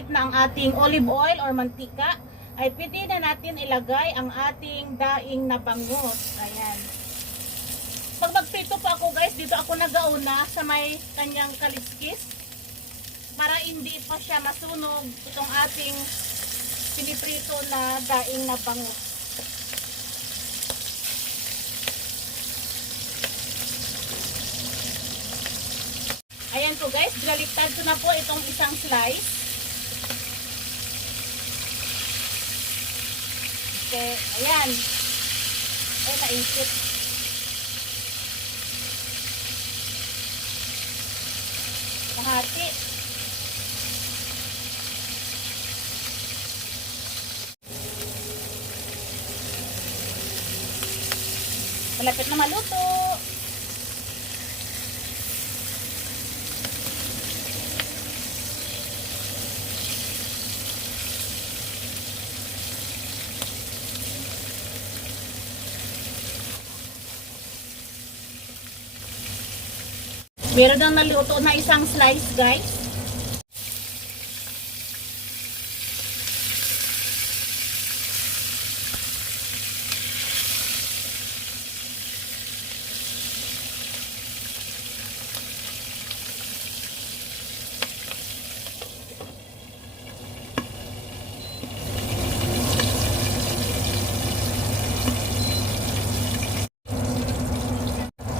mainit na ang ating olive oil or mantika, ay pwede na natin ilagay ang ating daing na bangus. Ayan. Pag magprito pa ako guys, dito ako nagauna sa may kanyang kaliskis para hindi pa siya masunog itong ating piniprito na daing na bangus. Ayan po guys, baliktad ko na po itong isang slice. Okay, ayan. Ay, naisip. Mahati. Malapit na maluto. Meron nang naluto na isang slice guys.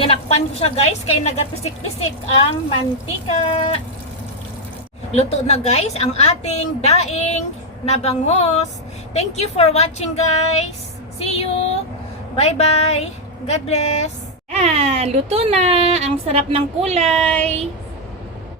Tinakpan ko siya guys, kaya nagapisik-pisik ang mantika. Luto na guys ang ating daing na bangus. Thank you for watching guys. See you. Bye bye. God bless. Luto na. Ang sarap ng kulay.